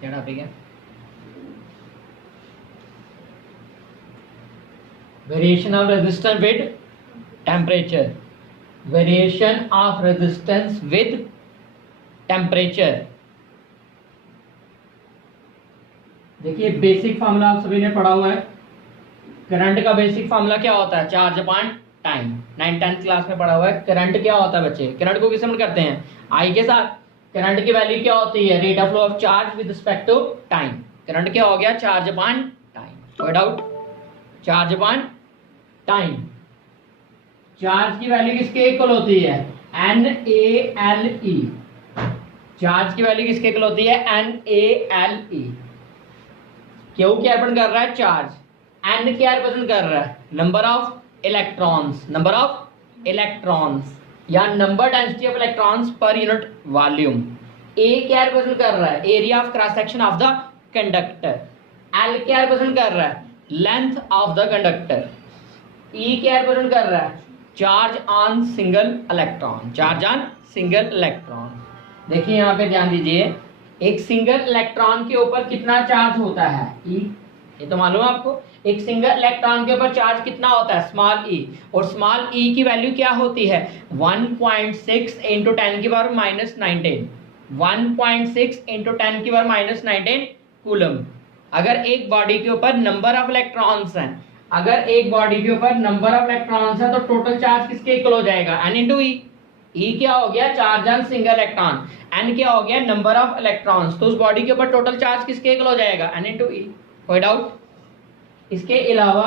क्या टॉपिक है? Variation of resistance with temperature. Variation of resistance with temperature. देखिए basic formula आप सभी ने पढ़ा हुआ है। करंट का बेसिक फार्मूला क्या होता है? Charge upon time. 9th-10th class में पढ़ा हुआ है। करंट क्या होता है बच्चे? करंट को किस में करते हैं? आई के साथ। करंट की वैल्यू क्या होती है? Rate of flow of charge with respect to time. Current क्या हो गया? Charge upon time. कोई doubt? Charge upon time. Charge की वैल्यू किसके इक्वल होती है? NaLe। चार्ज की वैल्यू किसके इक्वल होती है? NaLe। क्यू क्या रिप्रेजेंट कर रहा है? चार्ज। एन क्या रिप्रेजेंट कर रहा है? Number of electrons. Number of electrons या नंबर डेंसिटी ऑफ इलेक्ट्रॉन्स पर यूनिट वॉल्यूम। ए क्या रिप्रेजेंट कर रहा है? Area of cross section of the conductor. L क्या रिप्रेजेंट कर रहा है? Length of the conductor. E क्या रिप्रेजेंट कर रहा है? Charge on single electron. Charge on single electron. देखिए यहाँ पे ध्यान दीजिए, एक सिंगल इलेक्ट्रॉन के ऊपर कितना चार्ज होता है? ई। ये तो मालूम है आपको। एक सिंगल इलेक्ट्रॉन के ऊपर चार्ज कितना होता है? स्मॉल ई। और स्मॉल ई की वैल्यू क्या होती है? 1.6 इंटू 10 की पावर माइनस 19। 1.6 इंटू 10 की पावर माइनस 19 कूलम। अगर एक बॉडी के ऊपर नंबर ऑफ इलेक्ट्रॉन्स हैं, अगर एक बॉडी के ऊपर नंबर ऑफ इलेक्ट्रॉन्स हैं तो टोटल चार्ज किसके इक्वल हो जाएगा? एन इंटू ई। ई क्या हो गया? Charge on single electron. N क्या हो गया? Number of electrons. तो उस बॉडी के ऊपर टोटल चार्ज किसके इक्वल हो जाएगा? एन इंटू ई। कोई डाउट? इसके अलावा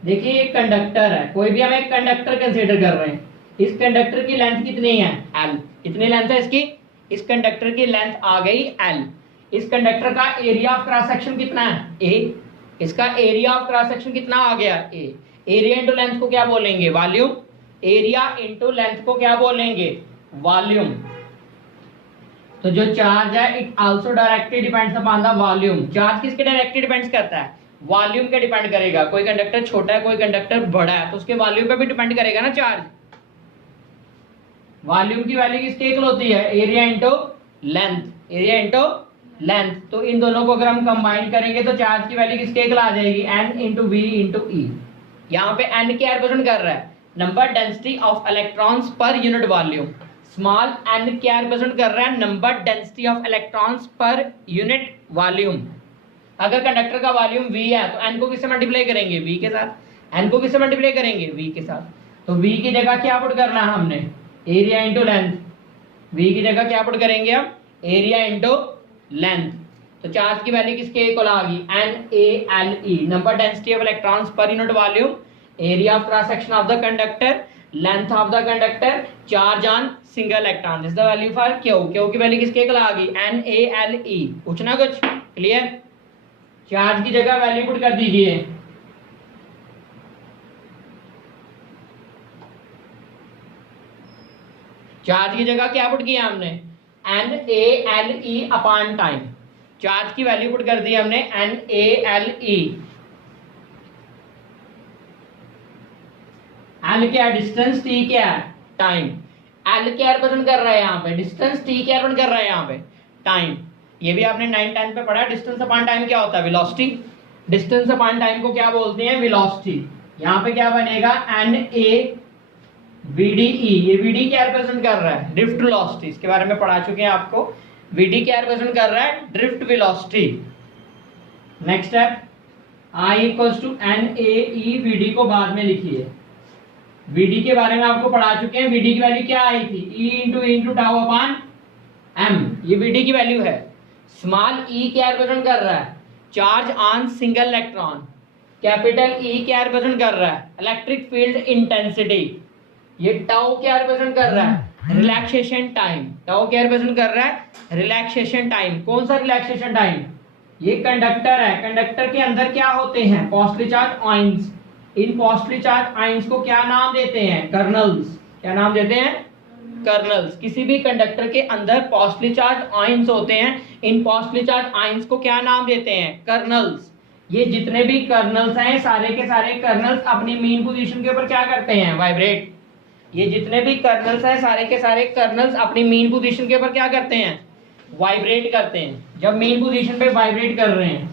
देखिए एक कंडक्टर है, कोई भी हम एक कंडक्टर कंसीडर कर रहे हैं। इस कंडक्टर की लेंथ कितनी है? एल। कितनी लेंथ है इसकी? इस कंडक्टर की लेंथ आ गई एल। इस कंडक्टर का एरिया ऑफ क्रॉस सेक्शन कितना है? ए। इसका एरिया ऑफ क्रॉस सेक्शन कितना आ गया? ए। एरिया इंटू लेंथ को क्या बोलेंगे? वॉल्यूम। एरिया इंटू लेंथ को क्या बोलेंगे? वॉल्यूम। तो जो चार्ज है it also directly depends upon the volume. Charge किसके डायरेक्टली डिपेंड्स करता है? वॉल्यूम के डिपेंड करेगा। कोई कंडक्टर छोटा है, कोई कंडक्टर बड़ा है, तो उसके वॉल्यूम पे भी डिपेंड करेगा ना चार्ज। वॉल्यूम की वैल्यू किसके इक्वल होती है? Area into length. Area into length. तो इन दोनों को अगर हम कंबाइन करेंगे तो चार्ज की वैल्यू किसके इक्वल आ जाएगी? N into V into E. यहाँ पे एन क्या रिप्रेजेंट कर रहा है? नंबर डेंसिटी ऑफ इलेक्ट्रॉन्स पर यूनिट वॉल्यूम। स्मॉल एन क्या रिप्रेजेंट कर रहा है? नंबर डेंसिटी ऑफ इलेक्ट्रॉन्स पर यूनिट वॉल्यूम। अगर कंडक्टर का वॉल्यूम v है तो n को किससे मल्टीप्लाई करेंगे? v के साथ। n को किससे मल्टीप्लाई करेंगे? v के साथ। तो v की जगह क्या पुट करना है हमने? Area into length. v की जगह क्या पुट करेंगे हम? Area into length. तो चार्ज की वैल्यू किसके इक्वल आ गई? NaLe। Number density of electrons पर unit volume, area of cross section of the conductor, length of the conductor, charge on single electron. This the value for Q. Q की value किसके equal आ गई? NaLe। पूछना कुछ? Clear? Charge की जगह value put कर दीजिए। चार्ज की जगह क्या पुट किया हमने? NaLe upon time. चार्ज की वैल्यू पुट कर दी हमने NaLe। L क्या? डिस्टेंस। T क्या? टाइम। L क्या रिप्रेजेंट कर रहा है यहाँ पे? डिस्टेंस। T क्या रिप्रेजेंट कर रहा है यहाँ पे? टाइम। ये भी आपने 9th-10th पे पढ़ा। डिस्टेंस अपॉन टाइम क्या होता है? वेलोसिटी। डिस्टेंस अपॉन टाइम को क्या बोलते हैं? वेलोसिटी। यहाँ पे क्या बनेगा? NaVDE। ये VD क्या रिप्रेजेंट कर रहा है? Drift velocity. इसके बारे में पढ़ा चुके हैं आपको। VD क्या रिप्रेजेंट कर रहा है? Drift velocity. Next step, I equals to NaEVD को बाद में लिखिए। VD के बारे में आपको पढ़ा चुके हैं। VD की वैल्यू क्या आई थी? E into tau upon M। ये VD की वैल्यू है। स्मॉल e क्या रिप्रेजेंट कर रहा है? Charge on single electron. Capital E क्या रिप्रेजेंट कर रहा है? Electric field intensity. ये टाउ क्या रिप्रेजेंट कर रहा है? Relaxation time. टाउ क्या रिप्रेजेंट कर रहा है? Relaxation time. कौन सा रिलैक्सेशन टाइम? ये कंडक्टर है। कंडक्टर के अंदर क्या होते हैं? Positive charge ions. In positive charge ions को क्या नाम देते हैं? कर्नल्स। क्या नाम देते हैं? कर्नल्स। किसी भी कंडक्टर के अंदर पॉजिटिव चार्ज आयंस होते हैं। इन पॉजिटिव चार्ज आयंस को क्या नाम देते हैं? कर्नल्स। ये जितने भी कर्नल्स हैं सारे के सारे कर्नल्स अपनी मीन पोजीशन के ऊपर क्या करते हैं? वाइब्रेट। ये जितने भी कर्नल्स हैं सारे के सारे कर्नल्स अपनी मीन पोजीशन के ऊपर क्या करते हैं? वाइब्रेट करते हैं, जब मेन पोजीशन पे वाइब्रेट कर रहे हैं,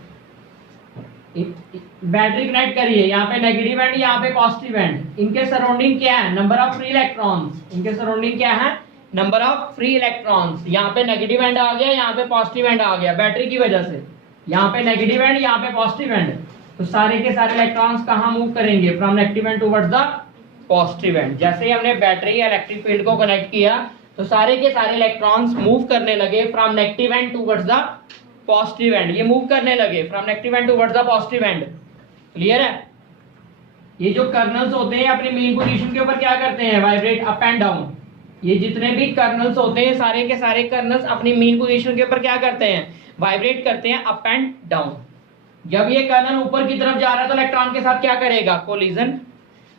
बैटरी कनेक्ट करिए, यहाँ पे नेगेटिव एंड, यहाँ पे पॉजिटिव एंड, इनके सराउंडिंग क्या है, नंबर ऑफ फ्री इलेक्ट्रॉन्स, इनके सराउंडिंग क्या है, नंबर ऑफ फ्री इलेक्ट्रॉन्स। यहाँ पे नेगेटिव एंड आ गया, यहाँ पे पॉजिटिव एंड आ गया बैटरी की वजह से, यहाँ पे नेगेटिव एंड, यहाँ पे पॉजिटिव एंड, तो सारे के सारे इलेक्ट्रॉन्स कहाँ मूव करेंगे, from negative and towards the positive and. जैसे ही हमने बैटरी या इलेक्ट्रिक फील्ड को कनेक्ट किया तो सारे के सारे इलेक्ट्रॉन्स मूव करने लगे from negative and towards the positive and, ये मूव करने लगे from negative and towards the positive and. Clear है? ये जो कर्नल्स होते हैं अपनी मेन पोजीशन के ऊपर क्या करते हैं, वाइब्रेट अप एंड डाउन। ये जितने भी कर्नल्स होते हैं सारे के सारे कर्नल्स अपनी मेन पोजीशन के ऊपर क्या करते हैं, वाइब्रेट करते हैं अप एंड डाउन। जब ये कर्नल ऊपर की तरफ जा रहा है तो इलेक्ट्रॉन के साथ क्या करेगा, कोलिजन।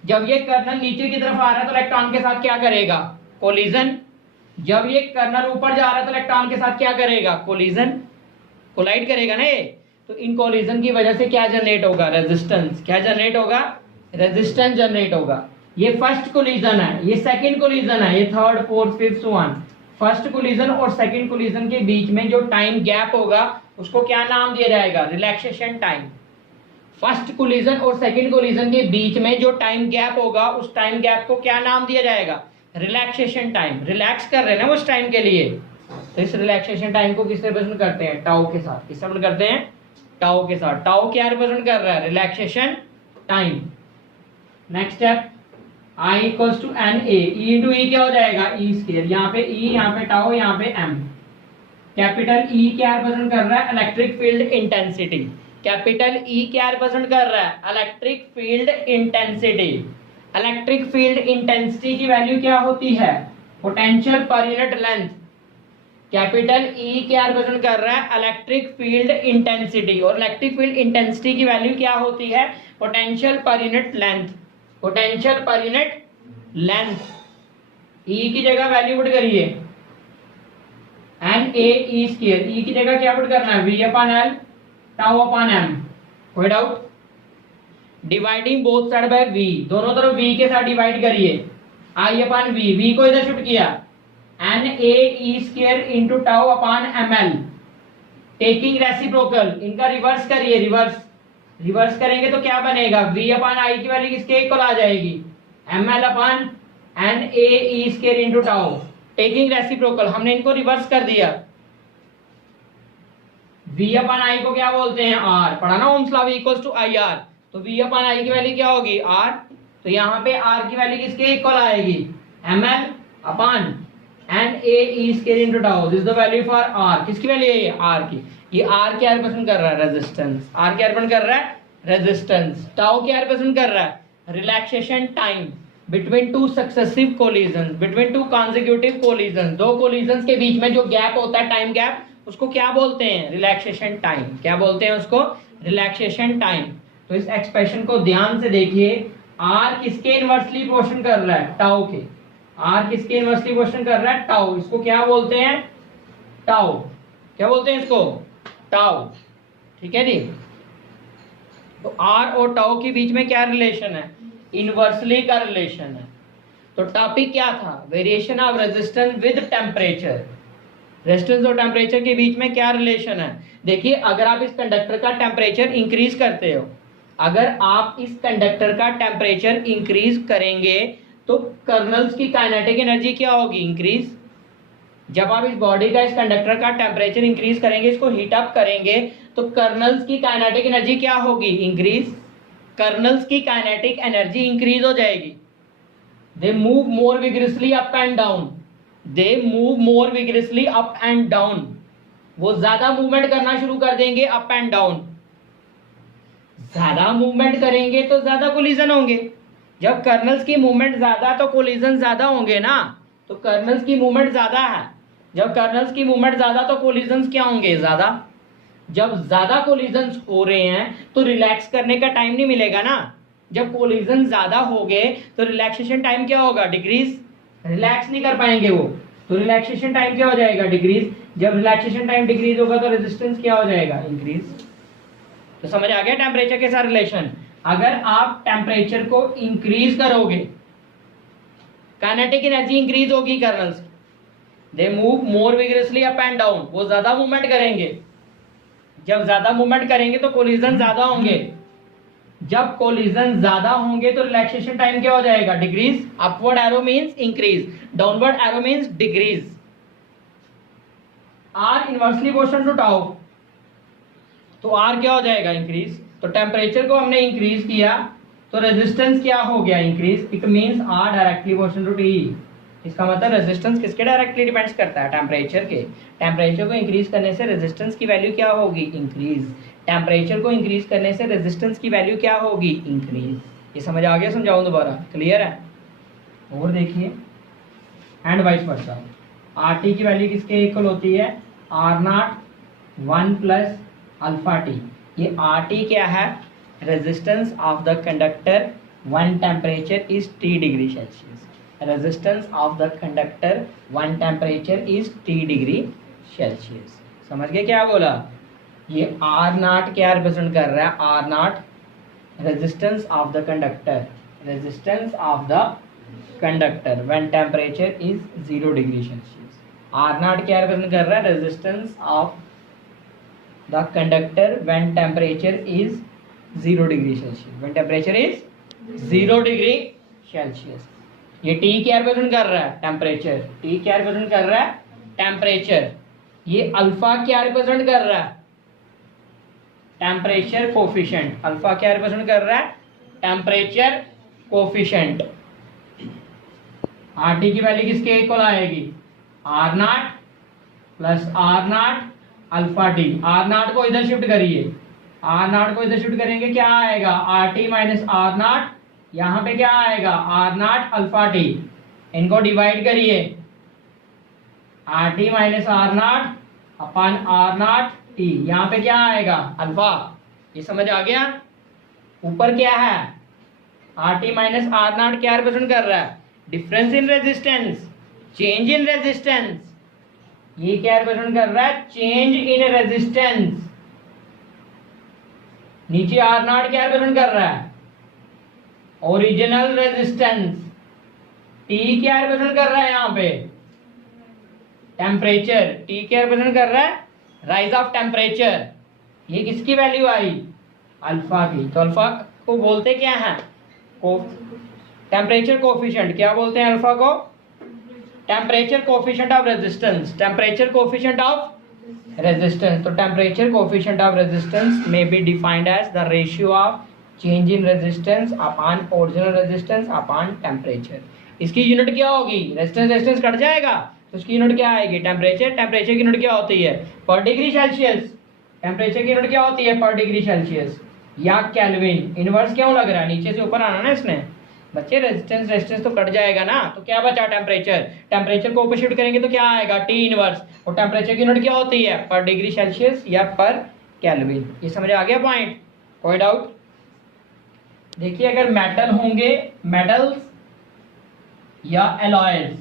जब ये कर्नल नीचे की तरफ आ रहा है तो इलेक्ट्रॉन के साथ क्या करेगा, कोलिजन। जब ये कर्नल ऊपर जा रहा है तो इलेक्ट्रॉन के साथ क्या करेगा, कोलिजन, कोलाइड करेगा ना ये। तो इन कोलिजन की वजह से क्या जनरेट होगा, रेजिस्टेंस। क्या जनरेट होगा, रेजिस्टेंस जनरेट होगा। ये फर्स्ट कोलिजन है, ये सेकंड कोलिजन है, ये third fourth fifth so on. First collision और सेकंड कोलिजन के बीच में जो टाइम गैप होगा उसको क्या नाम दिया जाएगा, रिलैक्सेशन टाइम। फर्स्ट कोलिजन और सेकंड कोलिजन के बीच में जो टाइम गैप होगा उस टाइम गैप को क्या नाम दिया जाएगा, रिलैक्सेशन टाइम। रिलैक्स कर रहे हैं ना उस टाइम के लिए, तो इस रिलैक्सेशन टाइम को किससे रिप्रेजेंट करते हैं, टाउ के साथ। किससे रिप्रेजेंट करते हैं, टाउ के साथ। टाउ क्या रिप्रेजेंट कर रहा है, relaxation time. Next step, I equals to N A, E into E क्या हो जाएगा, ई स्क्वायर। यहाँ पे ई, यहाँ पे टाउ, यहाँ पे एम। कैपिटल ई क्या रिप्रेजेंट कर रहा है, electric field intensity. Capital E क्या रिप्रेजेंट कर रहा है, electric field intensity. Electric field intensity की वैल्यू क्या होती है, potential per unit length. Capital E क्या रिप्रेजेंट कर रहा है, इलेक्ट्रिक फील्ड इंटेंसिटी, और इलेक्ट्रिक फील्ड इंटेंसिटी की वैल्यू क्या होती है, potential per unit length. Potential per unit length, E की जगह वैल्यू पुट करिए N A E square. E की जगह क्या पुट करना है, V upon L tau upon M. कोई doubt? Dividing both side by V, दोनों तरफ वी के साथ डिवाइड करिए, आई अपॉन वी, वी को इधर शिफ्ट किया, N A E square into tau upon M L. Taking reciprocal, इनका रिवर्स करिए, रिवर्स करेंगे तो क्या बनेगा, v अपॉन आई की वैल्यू किसके इक्वल आ जाएगी, ml upon N A E square into tau. Taking reciprocal, हमने इनको रिवर्स कर दिया। v अपॉन आई को क्या बोलते हैं, r, पढ़ा ना Ohm's law, v equals to I R. तो v अपॉन आई की वैल्यू क्या होगी, r। तो यहाँ पे r की वैल्यू किसके इक्वल आएगी, ml upon N A E square into tau. This is the value for r। किसकी वैल्यू है ये, r की। ये r क्या रिप्रेजेंट कर रहा है, रेजिस्टेंस। r क्या रिप्रेजेंट कर रहा है, रेजिस्टेंस। टाउ क्या रिप्रेजेंट कर रहा है, relaxation time between two successive collision, between two consecutive collision. दो कोलिजन के बीच में जो गैप होता है, टाइम गैप, उसको क्या बोलते हैं, रिलैक्सेशन टाइम। क्या बोलते हैं उसको, रिलैक्सेशन टाइम। तो इस एक्सप्रेशन को ध्यान से देखिए, r किसके इनवर्सली प्रोपोर्शन कर रहा है, टाउ के। r किसके इनवर्सली प्रोपोर्शन कर रहा है, टाउ। इसको क्या बोलते हैं, टाउ। क्या बोलते हैं इसको, टाउ। ठीक है जी। तो r और टाउ के बीच में क्या रिलेशन है, इनवर्सली का रिलेशन है। तो टॉपिक क्या था, variation of resistance with temperature. Resistance और टेम्परेचर के बीच में क्या रिलेशन है। देखिए, अगर आप इस कंडक्टर का टेम्परेचर इंक्रीज करते हो, अगर आप इस कंडक्टर का टेम्परेचर इंक्रीज करेंगे तो कर्नल्स की काइनेटिक एनर्जी क्या होगी, इंक्रीज। जब आप इस बॉडी का, इस कंडक्टर का टेम्परेचर इंक्रीज करेंगे, इसको हीट अप करेंगे, तो कर्नल्स की काइनेटिक एनर्जी क्या होगी, इंक्रीज। कर्नल्स की काइनेटिक एनर्जी इंक्रीज हो जाएगी। They move more विग्रेसली up and down, they move more विग्रेसली up and down. वो ज्यादा मूवमेंट करना शुरू कर देंगे अप एंड डाउन। ज्यादा मूवमेंट करेंगे तो ज्यादा कोलिजन होंगे। जब कर्नल्स की मूवमेंट ज्यादा तो कोलिजन ज्यादा होंगे ना। तो कर्नल्स की मूवमेंट ज्यादा है, जब कर्नल्स की मूवमेंट ज्यादा तो कोलिजन्स क्या होंगे, ज्यादा। जब ज्यादा कोलिजन्स हो रहे हैं तो रिलैक्स करने का टाइम नहीं मिलेगा ना। जब कोलिजन ज्यादा हो गए तो रिलैक्सेशन टाइम क्या होगा, डिक्रीज। रिलैक्स नहीं कर पाएंगे वो, तो रिलैक्सेशन टाइम क्या हो जाएगा, डिक्रीज। जब रिलैक्सेशन टाइम डिक्रीज होगा तो रेजिस्टेंस क्या हो जाएगा, इंक्रीज। तो समझ आ गया टेम्परेचर के साथ रिलेशन। अगर आप टेम्परेचर को इंक्रीज करोगे, काइनेटिक एनर्जी इंक्रीज होगी कर्नल्स की। They move more vigorously up and down, वो ज्यादा मूवमेंट करेंगे। जब ज्यादा मूवमेंट करेंगे तो कोलिजन ज्यादा होंगे। जब कोलिजन ज्यादा होंगे तो रिलैक्सेशन टाइम क्या हो जाएगा? Decrease. Upward arrow means increase, downward arrow means decrease. R inversely proportional to tau, तो आर क्या हो जाएगा? इंक्रीज। तो टेम्परेचर को हमने इंक्रीज किया तो रेजिस्टेंस क्या हो गया? Increase. It means R directly proportional to T. इसका मतलब रेजिस्टेंस किसके डायरेक्टली डिपेंड्स करता है? टेम्परेचर के। टेम्परेचर को इंक्रीज करने से रेजिस्टेंस की वैल्यू क्या होगी? इंक्रीज। टेम्परेचर को इंक्रीज करने से रेजिस्टेंस की वैल्यू क्या होगी? इंक्रीज। ये समझ आ गया? समझाऊं दोबारा? क्लियर है? और देखिए and vice versa, R T की वैल्यू किसके इक्वल होती है? R naught 1 plus alpha T. ये आर टी क्या है? Resistance of the conductor when temperature is T degree Celsius. Resistance of the conductor when temperature is T degree Celsius. समझ गए क्या बोला? ये आर नॉट क्या रिप्रेजेंट कर रहा है? R naught resistance of the conductor, resistance of the conductor when temperature is 0 degree Celsius. R naught क्या रिप्रेजेंट कर रहा है? Resistance of the conductor when temperature is 0 degree Celsius, when temperature is 0 degree Celsius. ये T क्या represent कर रहा है? Temperature. T क्या रिप्रेजेंट कर रहा है? टेम्परेचर। ये अल्फा क्या रिप्रेजेंट कर रहा है? Temperature coefficient. अल्फा क्या रिप्रेजेंट कर रहा है? Temperature coefficient. आर टी की वैल्यू किसके इक्वल आएगी? R naught plus R naught alpha T. R naught को इधर शिफ्ट करिए, आर नॉट को इधर शिफ्ट करेंगे, क्या आएगा? R T minus R naught. यहां पे क्या आएगा? R naught alpha T. इनको डिवाइड करिए, R T minus R naught upon R naught T. यहां पे क्या आएगा? अल्फा। ये समझ आ गया? ऊपर क्या है? R T minus R naught क्या रिप्रेजेंट कर रहा है? Difference in resistance, change in resistance. ये क्या रिप्रेजेंट कर रहा है? Change in resistance. नीचे आर नॉट क्या रिप्रेजेंट कर रहा है? Original resistance. टी क्या रिप्रेजेंट कर रहा है? यहां पे टेम्परेचर। टी क्या रिप्रेजेंट कर रहा है? Rise of temperature. ये किसकी वैल्यू आई? अल्फा की। तो अल्फा को बोलते क्या है? Temperature coefficient. क्या बोलते हैं अल्फा को? Temperature coefficient of resistance. Temperature coefficient of resistance. तो temperature coefficient of resistance may be defined as the ratio of change in resistance upon original resistance upon temperature. इसकी यूनिट क्या होगी? Resistance cut जाएगा तो उसकी unit क्या आएगी? Temperature. Temperature की यूनिट क्या होती है? पर डिग्री सेल्सियस। टेम्परेचर की यूनिट क्या होती है? पर डिग्री सेल्सियस या केल्विन। इनवर्स क्यों लग रहा है? नीचे से ऊपर आना ना इसने बच्चे। रेजिस्टेंस तो कट जाएगा ना, तो क्या बचा? टेम्परेचर। टेम्परेचर को ऊपर शिफ्ट करेंगे तो क्या आएगा? T inverse. और टेम्परेचर की यूनिट क्या होती है? पर डिग्री सेल्सियस या पर केल्विन। ये समझ आ गया पॉइंट? कोई डाउट? देखिए अगर मेटल होंगे, मेटल्स या एलॉयज,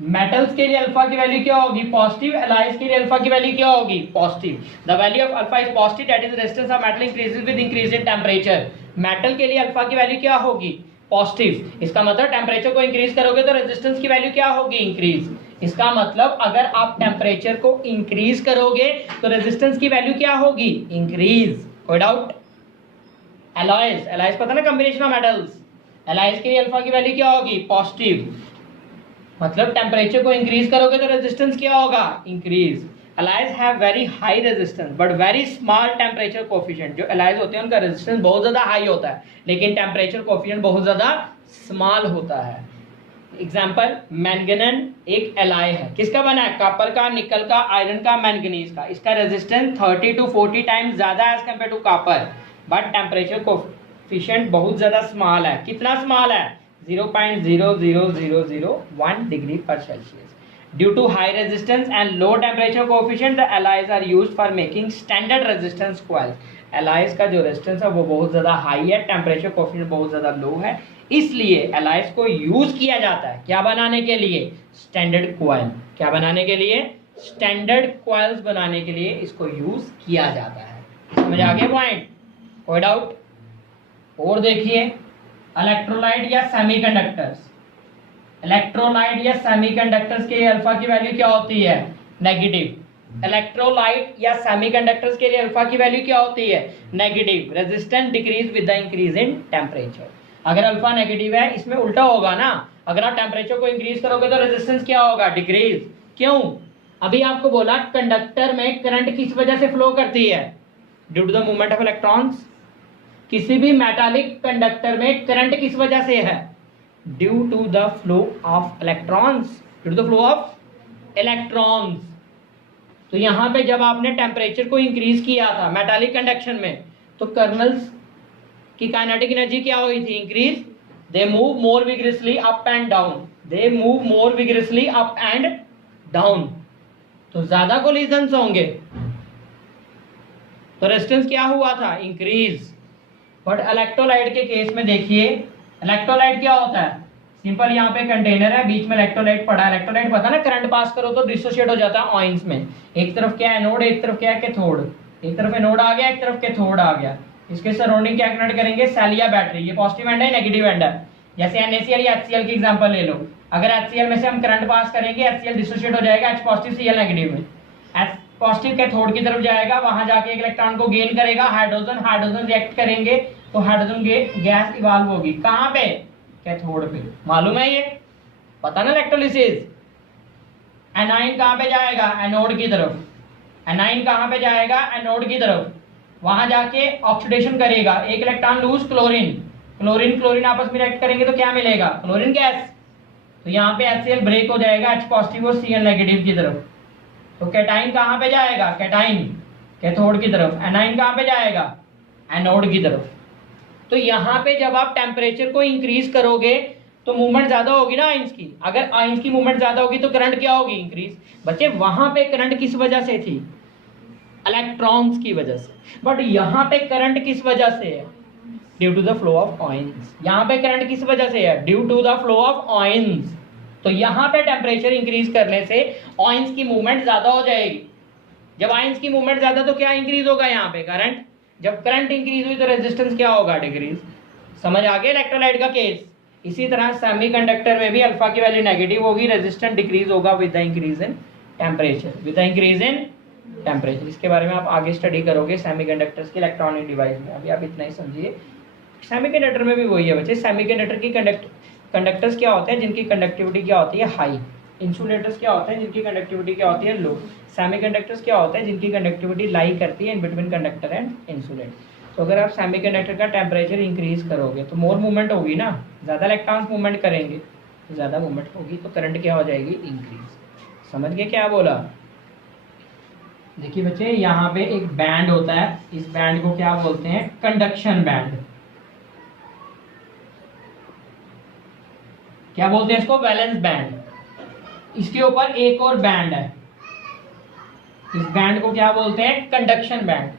मेटल्स के लिए अल्फा की वैल्यू क्या होगी? पॉजिटिव। एलॉयज के लिए अल्फा की वैल्यू क्या होगी? Positive. The value of alpha is positive, that is resistance of metal increases with increase in temperature. Metal के लिए अल्फा की वैल्यू क्या होगी? पॉजिटिव। इसका मतलब टेम्परेचर को इंक्रीज करोगे तो रेजिस्टेंस की वैल्यू क्या होगी? इंक्रीज। इसका मतलब अगर आप टेम्परेचर को इंक्रीज करोगे तो रेजिस्टेंस की वैल्यू क्या होगी? इंक्रीज। कोई डाउट? एलॉयज, एलॉयज पता ना, कॉम्बिनेशन ऑफ मेटल्स। एलॉयज के लिए अल्फा की वैल्यू क्या होगी? पॉजिटिव। मतलब टेम्परेचर को इंक्रीज करोगे तो रेजिस्टेंस क्या होगा? Increase. Allies have very high resistance but very small temperature coefficient. जो एलाइज होते हैं उनका रेजिस्टेंस बहुत ज्यादा हाई होता है लेकिन टेम्परेचर कोफिशिएंट बहुत ज्यादा स्मॉल होता है। एग्जाम्पल, मैंगनन एक एलाय है, किसका बना है? कॉपर का, निकल का, आयरन का, मैंगनीज का। इसका रेजिस्टेंस 30 to 40 टाइम्स ज्यादा है as compare to copper, but temperature coefficient बहुत ज्यादा स्मॉल है। कितना स्मॉल है? 0.00001 डिग्री पर Celsius. Due to high resistance and low temperature coefficient, the alloys are used for making standard resistance coils. alloys का जो रेजिस्टेंस है वो बहुत ज़्यादा हाई है, टेम्परेचर कोफिशिएंट बहुत ज़्यादा लो है, इसलिए alloys को यूज किया जाता है क्या बनाने के लिए? Standard coil. क्या बनाने के लिए? स्टैंडर्ड कॉइल्स बनाने के लिए इसको यूज किया जाता है। समझ आ गया पॉइंट? कोई डाउट? और देखिए इलेक्ट्रोलाइट या सेमीकंडक्टर्स। इलेक्ट्रोलाइट या सेमीकंडक्टर्स के लिए अल्फा की वैल्यू क्या होती है? नेगेटिव। इलेक्ट्रोलाइट या सेमीकंडक्टर्स के लिए अल्फा की वैल्यू क्या होती है? Negative. Resistance decrease with the increase in temperature. अगर अल्फा नेगेटिव है, इसमें उल्टा होगा ना, अगर आप टेम्परेचर को इंक्रीज करोगे तो रेजिस्टेंस क्या होगा? डिक्रीज। क्यों? अभी आपको बोला कंडक्टर में करंट किस वजह से फ्लो करती है? Due to the movement of electrons. किसी भी मेटालिक कंडक्टर में करंट किस वजह से है? Due to the flow of electrons. Due to the flow of electrons. तो यहां पे जब आपने टेम्परेचर को इंक्रीज किया था मेटालिक कंडक्शन में, तो कर्नल्स की काइनेटिक एनर्जी क्या हुई थी? Increase. They move more विग्रेसली up and down. They move more विग्रेसली up and down. तो ज्यादा कोलिजन्स होंगे तो रेजिस्टेंस क्या हुआ था? इंक्रीज। बट इलेक्ट्रोलाइट के केस में देखिए, इलेक्ट्रोलाइट क्या होता है? सिंपल यहाँ पे कंटेनर है, बीच में इलेक्ट्रोलाइट पड़ा है। इलेक्ट्रोलाइट पता ना, करंट पास करो तो डिसोशिएट हो जाता है आयंस में। एक तरफ क्या है? एनोड, एक तरफ क्या है? कैथोड। एक तरफ एनोड आ गया, एक तरफ कैथोड आ गया। इसके सराउंडिंग क्या कनेक्ट करेंगे? सेल या बैटरी। ये पॉजिटिव एंड है, नेगेटिव एंड है। जैसे NaCl या HCl की एग्जांपल ले लो। अगर HCl में से हम करंट पास करेंगे, HCl डिसोशिएट हो जाएगा H पॉजिटिव Cl नेगेटिव में। H पॉजिटिव कैथोड की तरफ जाएगा, वहां जाके एक इलेक्ट्रॉन को गेन करेगा, हाइड्रोजन रिएक्ट करेंगे तो हाइड्रोजन गैस इवॉल्व होगी। कहां पे? कैथोड पे। मालूम है ये? पता ना इलेक्ट्रोलिसिस। एनाइन कहां पे जाएगा? एनोड की तरफ। एनाइन कहां पे जाएगा? एनोड की तरफ। वहां जाके ऑक्सीडेशन करेगा, एक electron lose chlorine. Chlorine chlorine आपस में रिएक्ट करेंगे तो क्या मिलेगा? Chlorine gas. तो यहाँ पे HCl ब्रेक हो जाएगा H पॉजिटिव और Cl नेगेटिव की तरफ। तो कैटाइन कहां पे जाएगा? कैटाइन कैथोड की तरफ। एनाइन कहां पे जाएगा? एनोड की तरफ। तो यहाँ पे जब आप टेम्परेचर को इंक्रीज करोगे तो मूवमेंट ज्यादा होगी ना आयंस की। अगर आयंस की मूवमेंट ज्यादा होगी तो करंट क्या होगी? इंक्रीज। बच्चे वहां पे करंट किस वजह से थी? इलेक्ट्रॉन्स की वजह से। बट यहाँ पे करंट किस वजह से है? Due to the flow of ions. यहाँ पे करंट किस वजह से है? Due to the flow of ions. तो यहाँ पे टेम्परेचर इंक्रीज करने से आयंस की मूवमेंट ज्यादा हो जाएगी। जब आयंस की मूवमेंट ज्यादा तो क्या इंक्रीज होगा? यहाँ पे करंट। जब करंट इंक्रीज हुई तो रेजिस्टेंस क्या होगा? डिक्रीज। समझ आ गया इलेक्ट्रोलाइट का केस? इसी तरह सेमीकंडक्टर में भी अल्फा की वैल्यू नेगेटिव होगी, रेजिस्टेंस डिक्रीज होगा with the increase in temperature. With the increase in temperature. इसके बारे में आप आगे स्टडी करोगे सेमीकंडक्टर्स के इलेक्ट्रॉनिक डिवाइस में। अभी आप इतना ही समझिए। सेमीकंडक्टर में भी वही है बच्चे। सेमीकंडक्टर की कंडक्टर्स क्या होते हैं? जिनकी कंडक्टिविटी क्या होती है? हाई। इंसुलेटर्स क्या होते हैं? जिनकी कंडक्टिविटी क्या होती है? लो। सेमीकंडक्टर्स क्या होते हैं? जिनकी कंडक्टिविटी लाई करती है in between conductor and insulator. तो अगर आप सेमीकंडक्टर का टेम्परेचर इंक्रीज करोगे तो मोर मूवमेंट होगी ना, ज़्यादा इलेक्ट्रॉन्स मूवमेंट करेंगे तो ज़्यादा मूवमेंट होगी, तो करंट क्या हो जाएगी? इंक्रीज। समझ गए क्या बोला? देखिए बच्चे, यहाँ पे एक बैंड होता है, इस बैंड को क्या बोलते हैं? Conduction band. क्या बोलते हैं इसको? Valence band. इसके ऊपर एक और बैंड है, इस बैंड को क्या बोलते हैं? Conduction band.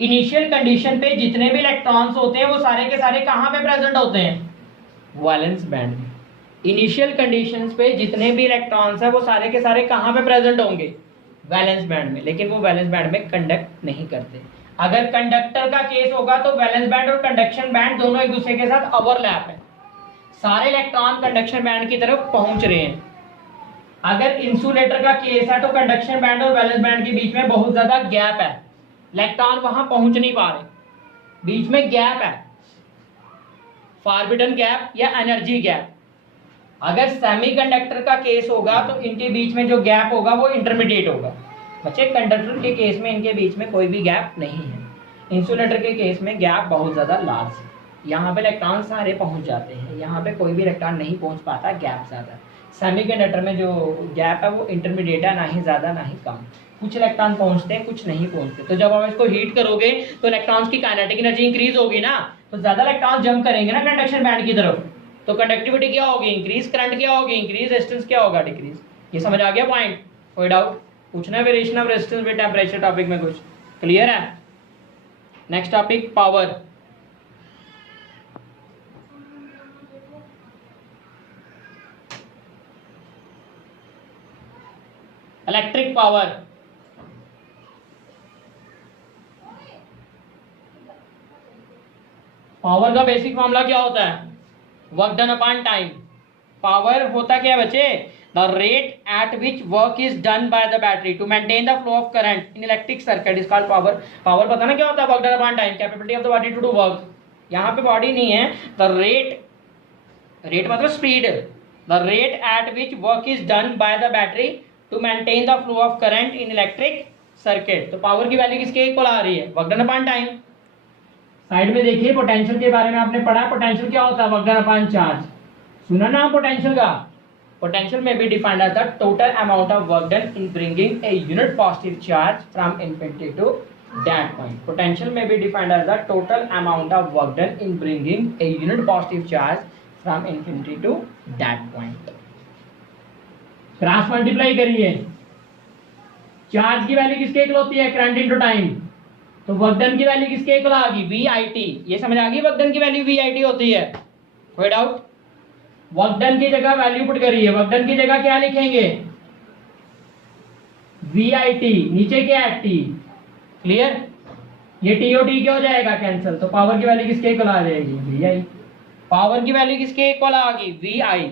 इनिशियल कंडीशन पे जितने भी इलेक्ट्रॉन्स होते हैं वो सारे के सारे कहां पे प्रेजेंट होते हैं? वैलेंस बैंड में। इनिशियल कंडीशंस पे जितने भी इलेक्ट्रॉन्स है वो सारे के सारे कहां पे प्रेजेंट होंगे? वैलेंस बैंड में। लेकिन वो वैलेंस बैंड में कंडक्ट नहीं करते। अगर कंडक्टर का केस होगा तो वैलेंस बैंड और कंडक्शन बैंड दोनों एक दूसरे के साथ ओवरलैप है, सारे इलेक्ट्रॉन कंडक्शन बैंड की तरफ पहुंच रहे हैं। अगर इंसुलेटर का केस है तो कंडक्शन बैंड और वैलेंस बैंड के बीच में बहुत ज्यादा गैप है, इलेक्ट्रॉन वहां पहुंच नहीं पा रहे, बीच में गैप है, फॉरबिडन गैप या एनर्जी गैप। अगर सेमीकंडक्टर का केस होगा तो इनके बीच में जो गैप होगा वो इंटरमीडिएट होगा। बच्चे कंडक्टर के केस में इनके बीच में कोई भी गैप नहीं है। इंसुलेटर के केस में गैप बहुत ज्यादा लार्ज है, यहाँ पे इलेक्ट्रॉन सारे पहुंच जाते हैं, यहाँ पे कोई भी इलेक्ट्रॉन नहीं पहुंच पाता, गैप ज्यादा। सेमीकंडक्टर में जो गैप है वो इंटरमीडिएट है, ना ही ज्यादा ना ही कम। कुछ इलेक्ट्रॉन पहुंचते हैं, कुछ नहीं पहुंचते। तो जब आप इसको हीट करोगे तो इलेक्ट्रॉन्स की काइनेटिक एनर्जी इंक्रीज होगी ना, तो ज्यादा इलेक्ट्रॉन जंप करेंगे ना कंडक्शन बैंड की तरफ, तो कंडक्टिविटी क्या होगी? इंक्रीज। करंट क्या होगी? इंक्रीज। रेजिस्टेंस क्या होगा? डिक्रीज। ये समझ आ गया पॉइंट? कोई डाउट? पूछना है variation of resistance with temperature topic में कुछ क्लियर है? Next topic power. Electric power. Power का बेसिक फॉर्मूला क्या होता है? Work done upon time. Power होता क्या है बच्चे, the rate at which work is done by the battery to maintain the flow of current in electric circuit is called power. Power पता ना क्या होता है, work done upon time, capability of the body to do work. यहाँ पे body नहीं है, the rate, rate मतलब speed, the rate at which work is done by the battery to maintain the flow of current in electric circuit. तो power की value किसके equal आ रही है, work done upon time. Side में देखिए potential के बारे में आपने पढ़ा, पोटेंशियल क्या होता है, वर्क डन अपॉन चार्ज। सुना ना पोटेंशियल का, potential may be defined as the total amount of work done in bringing a unit positive charge from infinity to that point. Potential may be defined as the total amount of work done in bringing a unit positive charge from infinity to that point. Cross multiply करिए, charge की value किसके equal होती है, current into time. तो work done की value किसके equal आ गई, वी आई टी। ये समझ आ गई, वर्क डन की वैल्यू वी आई टी होती है, कोई डाउट। वर्क डन की जगह वैल्यू पुट करिए, वर्क डन की जगह क्या लिखेंगे, वी आई टी, नीचे क्या है टी, क्लियर। ये टी ओ टी क्या हो जाएगा, कैंसिल। तो पावर की वैल्यू किसके इक्वल आ जाएगी, वी आई। पावर की वैल्यू किसके इक्वल आ गई, V I.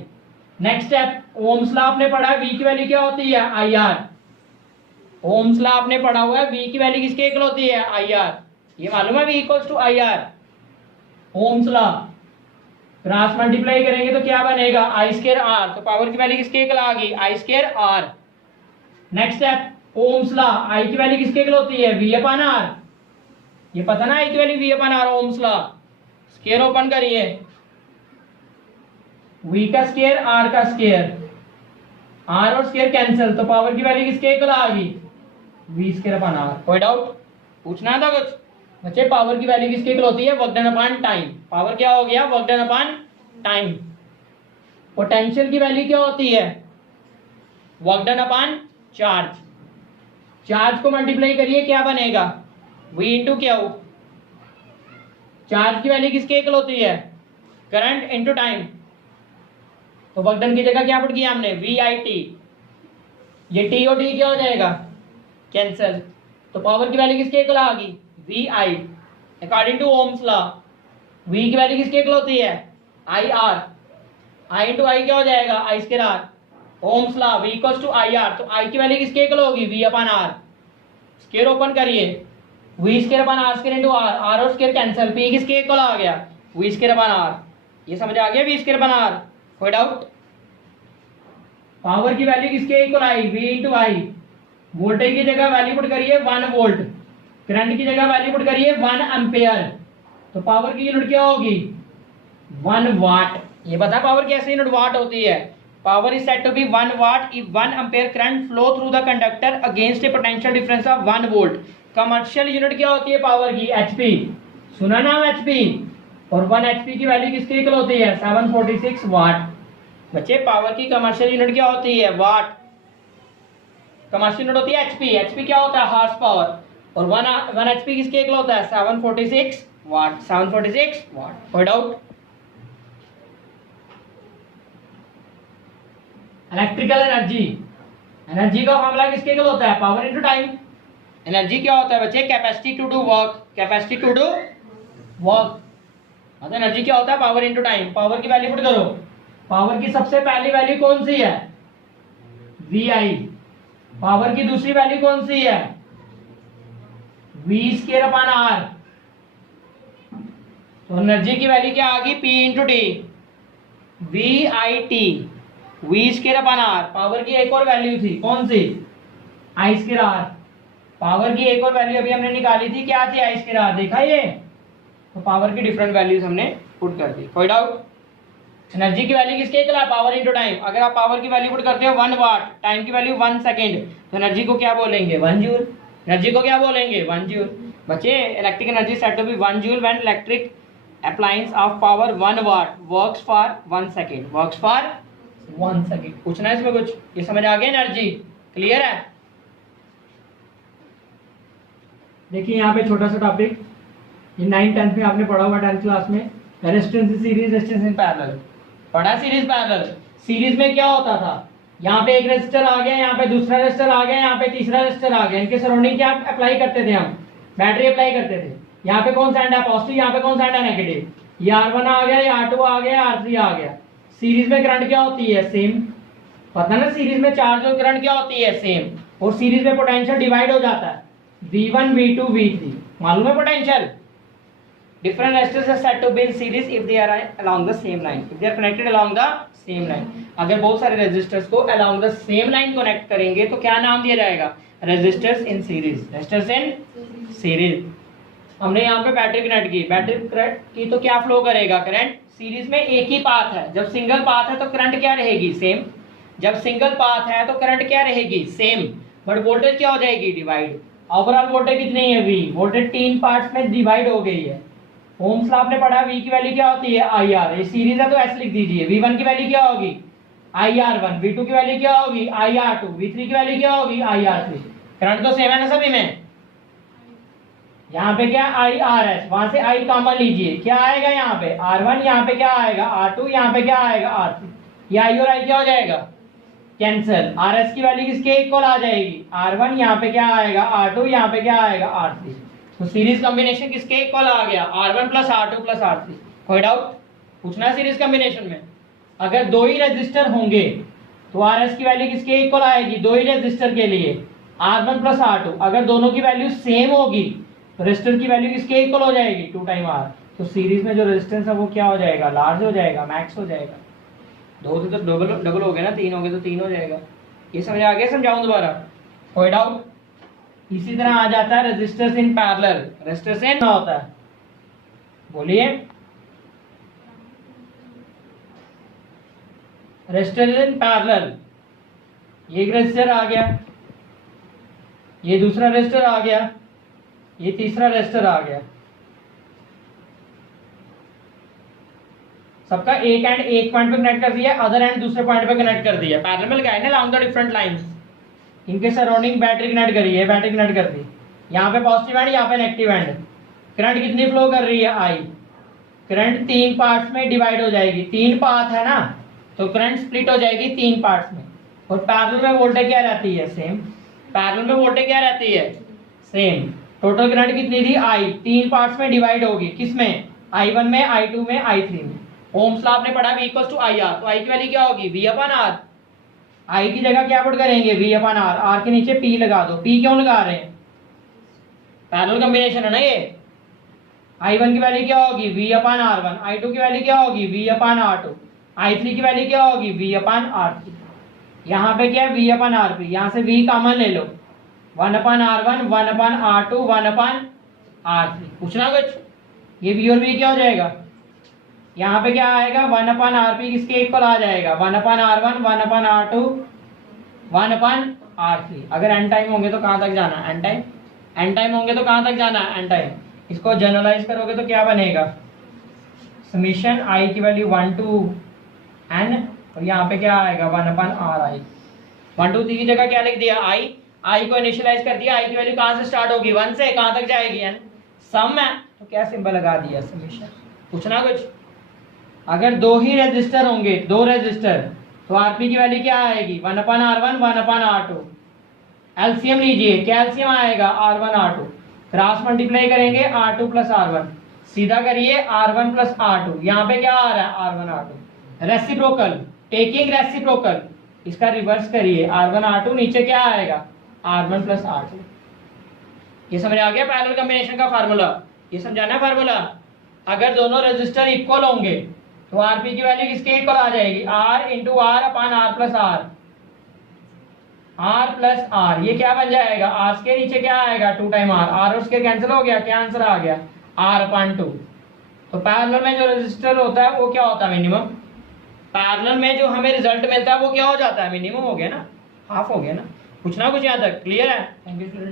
Next step, Ohm's law आपने पढ़ा है, वी की वैल्यू क्या होती है, आई आर। ओम्स लॉ आपने पढ़ा हुआ है, वी की वैल्यू किसके इक्वल होती है, आई आर। ये मालूम है, V equals to I R, Ohm's law. Cross multiply करेंगे तो क्या बनेगा, आई स्क्वायर आर। तो पावर की वैल्यू किसके इक्वल आ गई, I square R. Next step, Ohm's law, I की वैल्यू किसके इक्वल होती है, वी अपॉन आर। ये पता ना, आई की value V upon R, Ohm's law. Square open करिए, वी का स्क्वायर आर का स्क्वायर, आर और स्क्वायर कैंसिल। तो पावर की वैल्यू किसके इक्वल आ गई, वी स्क्वायर अपॉन आर। कोई डाउट, पूछना था कुछ बच्चे। पावर की वैल्यू किसके इक्वल होती है, work done upon time. Power क्या हो गया, work done upon time. Potential की वैल्यू क्या होती है, work done upon charge. Charge को मल्टीप्लाई करिए, क्या बनेगा, वी इंटू क्यू। चार्ज की वैल्यू किसके इक्वल होती है, करंट इंटू टाइम। तो वर्क डन की जगह क्या पुट किया हमने, वी आई टी। ये टी और टी क्या हो जाएगा, कैंसिल। तो पावर की वैल्यू किसके इक्वल आ गई, V I. According to Ohm's law, V की वैल्यू किसके इक्वल होती है, आई आर। आई इंटू आई क्या हो जाएगा, I square R. Ohm's law, V equals to I R. तो आई की वैल्यू किसके इक्वल होगी, V upon R. Square open करिए, V square upon R square into R, R और स्क्वायर कैंसिल। पी किसके इक्वल आ गया, वी स्क्वायर अपॉन आर। ये समझ आ गया, वी स्क्वायर अपॉन आर। कोई डाउट। पावर की वैल्यू किसके इक्वल आई, वी इंटू आई। वोल्टेज की जगह वैल्यू पुट करिए 1 वोल्ट, करंट की जगह वैल्यू पुट करिए 1 एम्पेयर। तो पावर की यूनिट क्या होगी, 1 वाट। ये बता पावर कैसे यूनिट वाट होती है। Power is said to be 1 watt if 1 ampere current flow through the conductor against a potential difference of 1 volt. Commercial unit क्या होती है पावर की, एचपी। सुना नाम एचपी। और 1 एचपी की वैल्यू किसके इक्वल होती है, 746 वाट। बच्चे पावर की कमर्शियल यूनिट क्या होती है, वाट। कमर्शियल यूनिट होती है एचपी। एचपी क्या होता है, हॉर्स पावर। और 1 एचपी किसके इक्वल होता है, 746 वाट। 746 वाट। कोई डाउट। इलेक्ट्रिकल एनर्जी, एनर्जी का फॉर्मूला किसके इक्वल होता है, पावर इनटू टाइम। एनर्जी क्या होता है बच्चे, capacity to do work. Capacity to do work मतलब एनर्जी क्या होता है, पावर इनटू टाइम। पावर की वैल्यू पुट करो। पावर की सबसे पहली वैल्यू कौन सी है, वी आई। पावर की दूसरी वैल्यू कौन सी है, वी स्क्वायर अपॉन आर। तो एनर्जी की वैल्यू क्या आ गई, P into T, V I T, V square upon R. Power की एक और वैल्यू थी, कौन सी, आई स्क्वायर आर। पावर की एक और वैल्यू अभी हमने निकाली थी, क्या थी, आई स्क्वायर आर। देखा ये, तो पावर की डिफरेंट वैल्यूज हमने पुट कर दी। कोई डाउट। एनर्जी की वैल्यू किसके इक्वल है, पावर इनटू टाइम। अगर आप पावर की वैल्यू पुट करते हो 1 वाट, टाइम की वैल्यू 1 सेकेंड, तो एनर्जी को क्या बोलेंगे, 1 जूल। एनर्जी को क्या बोलेंगे, 1 जूल। बच्चे electric energy said to be 1 joule when electric appliance of power 1 watt works for 1 second. Works for 1 second. पूछना है इसमें कुछ, ये समझ आ गया, एनर्जी क्लियर है। देखिए यहाँ पे छोटा सा टॉपिक, ये 9th 10th में आपने पढ़ा हुआ 10th क्लास में, resistance in series, resistance in parallel पढ़ा। सीरीज पैरेलल, सीरीज में क्या होता था, यहाँ पे एक रेजिस्टर आ गया, यहाँ पे दूसरा रेजिस्टर आ गया, यहाँ पे तीसरा रेजिस्टर आ गया। इनके सराउंडिंग क्या अप्लाई करते थे हम, बैटरी अप्लाई करते थे। यहाँ पे कौन सा एंड है पॉजिटिव, यहाँ पे कौन सा एंड है नेगेटिव। ये R1 आ गया, ये R2 आ गया, R3 आ गया। सीरीज में करंट क्या होती है, सेम। पता ना सीरीज में चार्ज और करंट क्या होती है, सेम। और सीरीज में पोटेंशियल डिवाइड हो जाता है, V1 V2 V3, मालूम है potential. Different resistors are said to be in series if they are along the same line. If they are connected along the same line. अगर बहुत सारे रेजिस्टर्स को along the same line connect करेंगे तो क्या नाम दिया जाएगा, resistors in series. Resistors in series. हमने यहाँ पे बैटरी कनेक्ट की, बैटरी कनेक्ट की तो क्या फ्लो करेगा, करंट। सीरीज में एक ही पाथ है, जब सिंगल पाथ है तो करंट क्या रहेगी, सेम। जब सिंगल पाथ है तो करंट क्या रहेगी, सेम, बट वोल्टेज क्या हो जाएगी, डिवाइड। ओवरऑल वोल्टेज कितनी है, V। वोल्टेज 3 पार्ट्स में डिवाइड हो गई है। ओम्स लॉ आपने पढ़ा, V की वैल्यू क्या होती है, IR। ये सीरीज है तो ऐसे लिख दीजिए, V1 की वैल्यू क्या होगी, IR1, V2 की वैल्यू क्या होगी, IR2, V3 की वैल्यू क्या होगी, IR3। करंट तो सेम है ना सभी में। यहाँ पे क्या IRS, वहां से I कॉमन लीजिए, क्या आएगा यहाँ पे R1, यहाँ पे क्या आएगा R2, यहाँ पे क्या आएगा R3। ये I और I क्या हो जाएगा, कैंसिल। RS की वैल्यू किसके इक्वल आ जाएगी, R1, यहाँ पे क्या आएगा R2, यहाँ पे क्या आएगा R3। तो सीरीज कॉम्बिनेशन किसके इक्वल आ गया, R1 plus R2 plus R3। कोई डाउट पूछना है सीरीज कॉम्बिनेशन में। अगर दो ही रेजिस्टर होंगे तो RS की वैल्यू किसके इक्वल आएगी, दो ही रेजिस्टर के लिए R1 प्लस R2। अगर दोनों की वैल्यू सेम होगी तो रेजिस्टर की वैल्यू किसके इक्वल हो जाएगी, 2 टाइम R। तो सीरीज में जो रेजिस्टेंस है वो क्या हो जाएगा, लार्ज हो जाएगा, मैक्स हो जाएगा। दो से तो डबल हो गया ना, 3 हो गए तो 3 हो जाएगा। ये समझ आ गया, समझाऊं दोबारा, कोई डाउट। इसी तरह आ जाता है resistors in parallel. Resistors in होता है, बोलिए, रेजिस्टर इन पैरेलल। ये एक रेजिस्टर आ गया, ये दूसरा रेजिस्टर आ गया, ये तीसरा रेजिस्टर आ गया। सबका एक एंड एक पॉइंट पे कनेक्ट कर दिया, अदर एंड दूसरे पॉइंट पे कनेक्ट कर दिया। पैरेलल में लगाए ना along the different lines। इनके सराउंडिंग बैटरी कनेक्ट करी है, बैटरी कनेक्ट कर दी। यहाँ पे पॉजिटिव एंड, यहाँ पे नेगेटिव एंड। करंट कितनी फ्लो कर रही है, I। करंट 3 पार्ट्स में डिवाइड हो जाएगी, 3 पाथ है ना, तो करंट स्प्लिट हो जाएगी 3 पार्ट्स में। और पैरेलल में वोल्टेज क्या रहती है, सेम। पैरेलल में वोल्टेज क्या रहती है, सेम। टोटल करंट कितनी थी, I। 3 पार्ट्स में डिवाइड होगी, किसमें, I1 में, I2 में, I3 में। ओम्स लॉ आपने पढ़ा, V इक्वल्स टू IR। तो I की वैल्यू क्या होगी, V अपन R। I की जगह क्या पुट करेंगे, V अपन R। R के नीचे P लगा दो। P क्यों लगा रहे हैं, पैरेलल कॉम्बिनेशन है ना ये। I1 की वैल्यू क्या होगी, V अपन R1। I2 की वैल्यू क्या होगी, V अपन R2। I3 की वैल्यू क्या होगी, V अपन R3। यहाँ पे क्या है, V अपन R3। यहाँ से V कॉमन ले लो, 1 अपन R1, 1 अपन R2, 1 अपन R3। पूछना कुछ, ये V और V क्या हो जाएगा, यहाँ पे क्या आएगा, 1 अपन RP किसके इक्वल आ जाएगा, 1 अपन R1, 1 अपन R2, 1 अपन R3। अगर एन टाइम होंगे तो कहाँ तक जाना, एन टाइम। एन टाइम होंगे तो कहाँ तक जाना, एन टाइम। इसको जनरलाइज करोगे तो क्या बनेगा, समीशन I की वैल्यू 1 to n, और यहाँ पे क्या आएगा, 1 अपन RI। 1 to 3 की जगह क्या लिख दिया, I को इनिशियलाइज कर दिया। I की वैल्यू कहाँ से स्टार्ट होगी, 1 से, कहाँ तक जाएगी, n। सम है तो क्या सिंबल लगा दिया, समीशन। पूछना कुछ। अगर दो ही रेजिस्टर होंगे, 2 रेजिस्टर, तो आरपी की वैल्यू क्या आएगी, 1 अपन R1, 1 अपन R2। एलसीएम लीजिए, क्या एलसीएम आएगा, R1 R2। क्रॉस मल्टीप्लाई करेंगे R2 प्लस R1, सीधा करिए R1 प्लस R2। यहाँ पे क्या आ रहा है, R1 R2। Reciprocal, taking reciprocal, इसका रिवर्स करिए, R1 R2, नीचे क्या आएगा, R1 प्लस R2। ये समझ आ गया पैरेलल कॉम्बिनेशन का फार्मूला। ये समझाना है फार्मूला। अगर दोनों रेजिस्टर इक्वल होंगे तो आरपी की वैल्यू किसके इक्वल आ जाएगी, R इंटू R अपन R plus R। R plus R, ये क्या बन जाएगा, R के नीचे क्या आएगा, 2 टाइम R। R और उसके कैंसिल हो गया, क्या आंसर आ गया, R अपन 2। तो पैरेलल में जो रेजिस्टर होता है वो क्या होता है, मिनिमम। पैरेलल में जो हमें रिजल्ट मिलता है वो क्या हो जाता है, मिनिमम हो गया ना, हाफ हो गया ना। पूछना कुछ यहाँ तक, क्लियर है। Thank you.